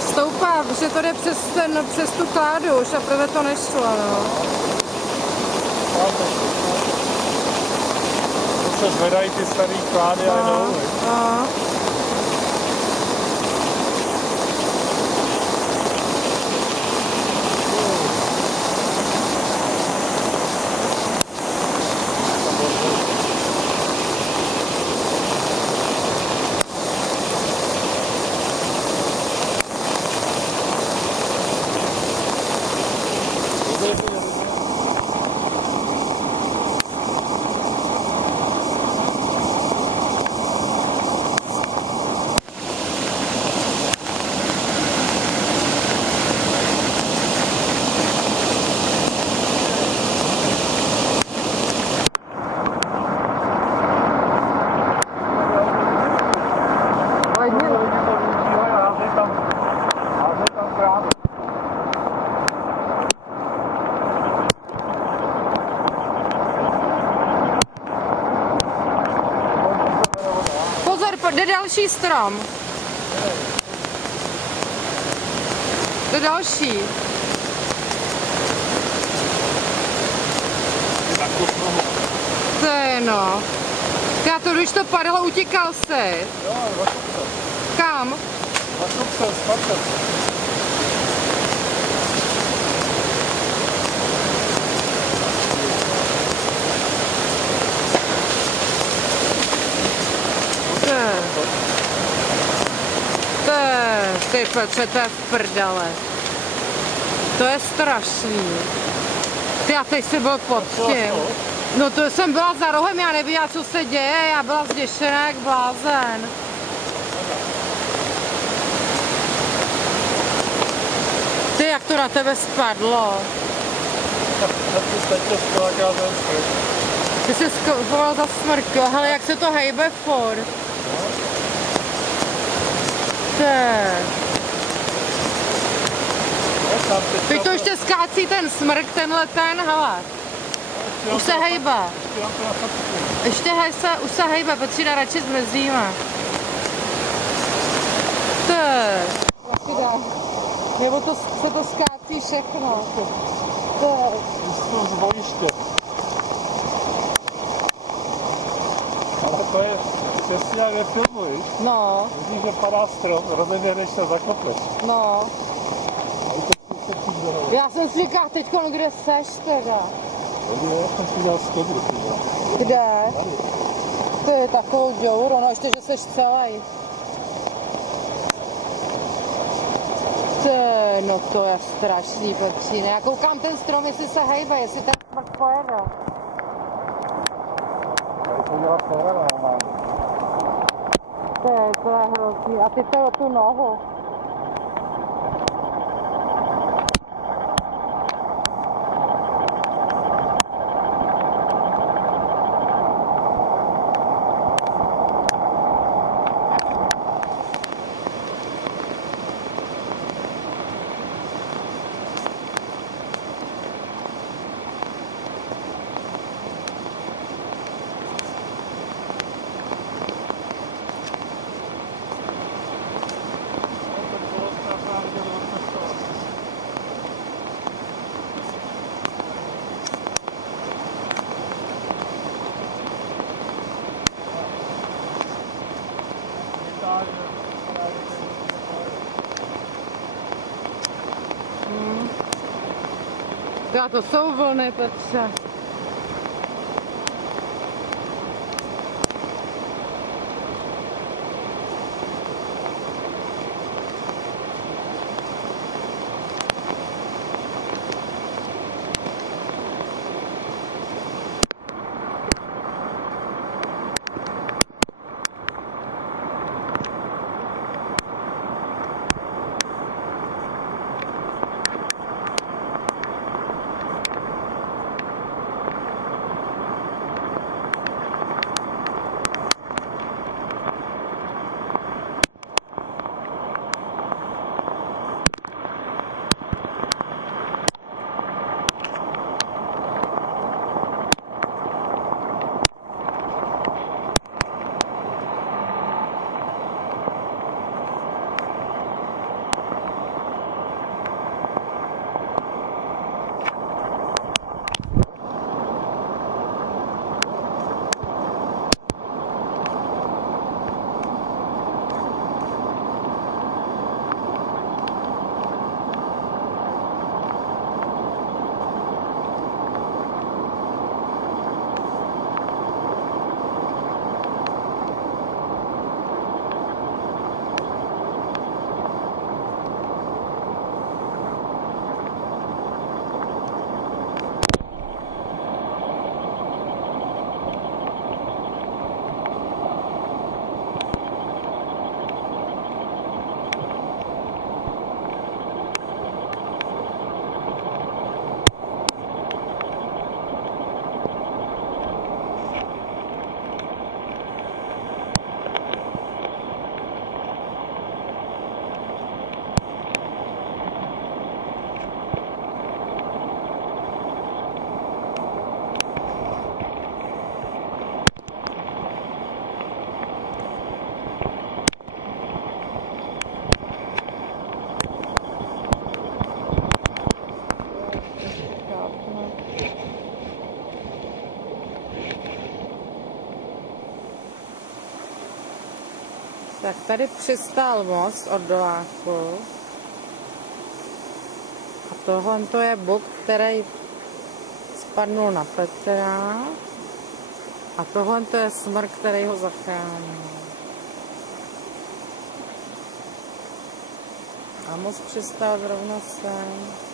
stoupá, protože to jde přes tu kládu už a prvé to nešlo, no. To se zvedají ty starý klády a jdou. Jde další strom. Jde další. To je no. Já to, když to padalo, utíkal jsi. Jo, kam? Ty Petře, to je v prdele. To je strašný. Ty a teď jsi byl pod tím. No to jsem byla za rohem, já nevěděla, co se děje, já byla zděšená jak blázen. Ty, jak to na tebe spadlo. Ty jsi schoval za smrk, hele, jak se to hejbe furt. Teď to ještě skácí ten smrk, tenhle ten, hele. Už se hejbe. Už se hejbe, Petřína, radši zmrzíme. Nebo to se to skácí všechno. To z bojiště. Ale to je přesně jak ve filmu, víš? No. Vidíš, že padá strom, rozeměreš to zakopeš. No. Já jsem si říkal, teď kde seš teda? Já jsem si dělal skedru. Kde? To je takovou děuru, no ještě, že seš celý. No to je strašný, Petříne. Já koukám ten strom, jestli se hejbe, jestli ten smrk pojede. Tady to dělá fora normálně. To je hrozný. A ty to tu nohu. To jsou vlny, Petře. Tak tady přistál most od Doláku. A tohle to je buk, který spadnul na Petra. A tohle to je smrk, který ho zachránil. A most přistál zrovna sem.